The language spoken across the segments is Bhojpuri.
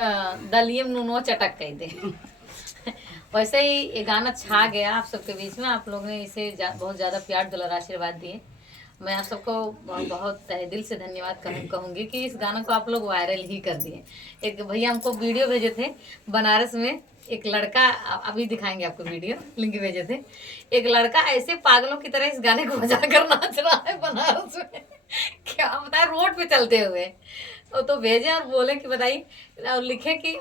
दलियम नुनो चटक कह दे। वैसे ही ये गाना छा गया आप सबके बीच में। आप लोग ने इसे बहुत ज़्यादा प्यार दुलार आशीर्वाद दिए। मैं आप सबको बहुत तहे दिल से धन्यवाद कहूँगी कि इस गाना को आप लोग वायरल ही कर दिए। एक भैया हमको वीडियो भेजे थे बनारस में, एक लड़का, अभी दिखाएंगे आपको वीडियो, लिंक भेजे थे। एक लड़का ऐसे पागलों की तरह इस गाने को बजा कर नाच रहा है बनारस में। क्या बताए, रोड पे चलते हुए। तो भेजे और बोले कि बताइए, और लिखे कि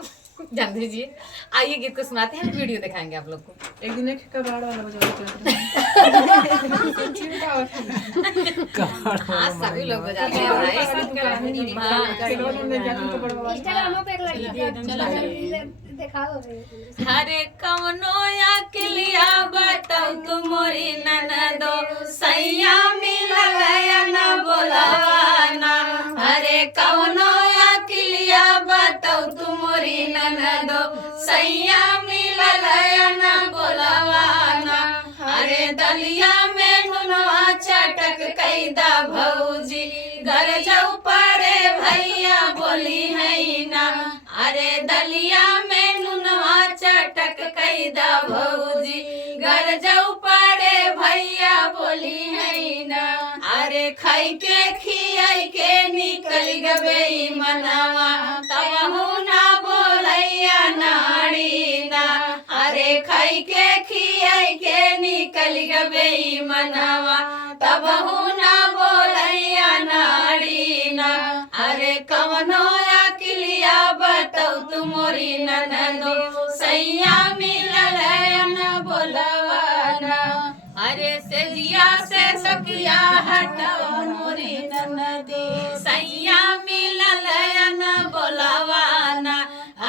जान दीजिए। आइए गीत को सुनाते हैं, वीडियो दिखाएंगे आप लोग को। एक दिन एक कबाड़ वाला बजा हाँ सभी लोग बजाते हैं भाई। इंस्टाग्राम पे एक लड़की दिखाओ। हरे कवनो या किलिया बताऊ तुमोरी ननदो सैया मिलल या न बोलवाना। हरे कवनो या किलिया बताऊ तुमोरी ननदो सैया मिलल या न बोलवाना। हरे दलिया में नुनवा चटक कैदा भौजी, घर जाऊ पड़े भैया बोली है ना। अरे दलिया में नुनवा चटक कैदा भौजी, घर जाऊ पड़े भैया बोली है ना। अरे खाई के खियाई के निकल गबे मनवा, तबहू ना बोलैया नाड़ी ना। अरे खाई के खियाई के निकल गबे मनवा, तबहू ना बोलैया नाड़ी ना। अरे कवनो या किलिया बताऊ तुमोरी ननदो सैया मिलल न बोलवाना। अरे सेजिया से सकिया हटाओ मोरी ननदी सैया मिलल न बोलवाना।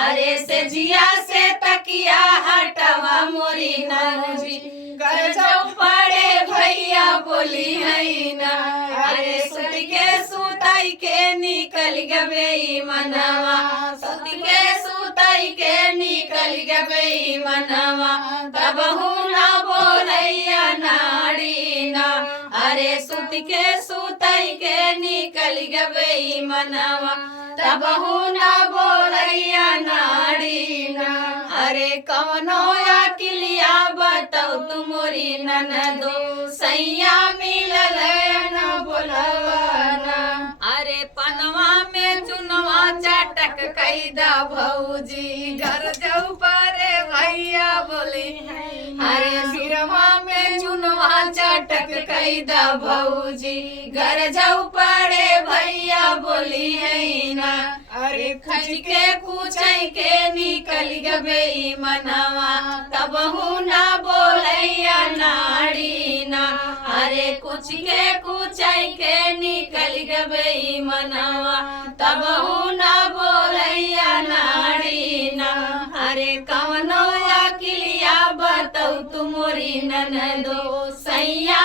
अरे सेजिया से तकिया हटावा मोरी ननदी, घर जाऊ पड़े भैया बोली है ना। अरे सुत के सुताई के निकल गबे मनवा, सुत के सुताई के निकल गबे मनवा, तबहू ना बोलैया नाड़ी ना। अरे सुत के सुताई के निकल गबे मनवा, तबहू ना बोलैया नाड़ी ना। अरे कवनो या किलिया बताऊ तुमोरी ननदो सैया मिलल न बोलवाना। अरे पनवा में चुनवा चटक कैदा भौजी, घर जाऊ परे भैया बोली। अरे सिरवा में चुनवा चटक कैदा भौजी, घर जाऊ परे भैया बोली है ना। अरे खच के कुचै के निकल गबे मनवा, तबहू ना बोलैया नाड़ी ना। अरे कुछ के कुचै के निकल गबे मनवा, तबहू ना बोलैया नाड़ी ना। अरे कवनो या किलिया बताऊ तुमोरी ननदो सैया